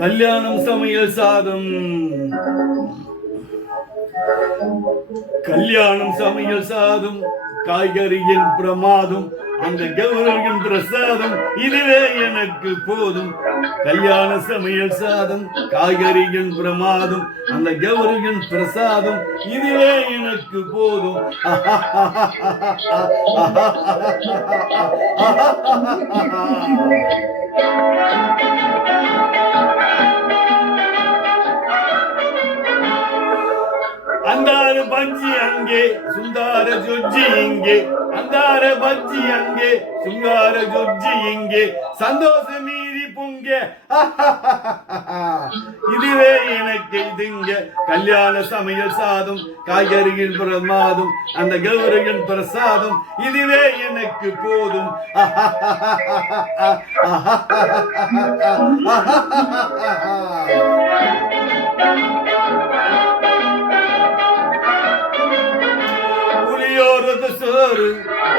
கல்யாணம் சமையல் சாதம், கல்யாணம் சமையல் சாதம், காய்கறியின் பிரமாதம், அந்த கௌரவின் பிரசாதம், இதுவே எனக்கு போதும். கல்யாண சமையல் சாதம், காய்கறியின் பிரமாதம், அந்த கௌரவின் பிரசாதம், இதுவே எனக்கு போதும். அந்தார பஜ்ஜி அங்கே, சுந்தார ஜொஜ்ஜி இங்கே, அந்தார பஜ்ஜி அங்கே, சுங்கார ஜொஜ்ஜி இங்கே, சந்தோஷம் மீறி பொங்க, இதுவே எனக்கு இதுங்க. கல்யாண சமையல் சாதம், காய்கறியின் பிரமாதம், அந்த கௌரவின் பிரசாதம், இதுவே எனக்கு போதும். புளியோரது சோறு,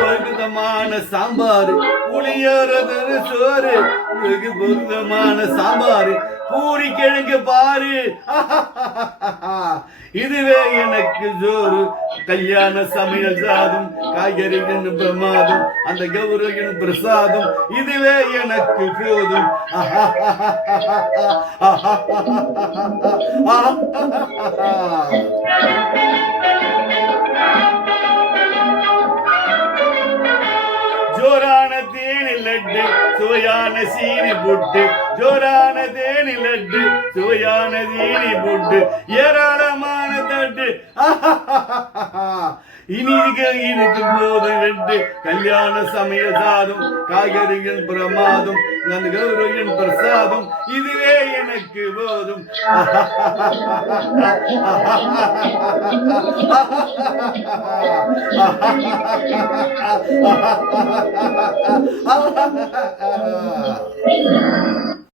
பகுதமான சாம்பார், புளியோரது சோறு, பகுதமான சாம்பார், பூரி கிழங்கு பாரு, இதுவே எனக்கு ஜோறு. கல்யாண சமையல் சாதம், காய்கறியின் பிரமாதம், அந்த கௌரவின் பிரசாதம், இதுவே எனக்கு போதும். ஜோரான தேனி லட்டு, சுவையான சீனி புட்டு, ஜோரான தேனி லட்டு, சுவையான சீனி புட்டு, ஏராளமான தட்டு, இனிக்கு போது ரெண்டு. கல்யாண சமையல் சாதம், காய்கறிகள் பிரமாதம், அந்த கௌரவின் பிரசாதம், இதுவே எனக்கு போதும்.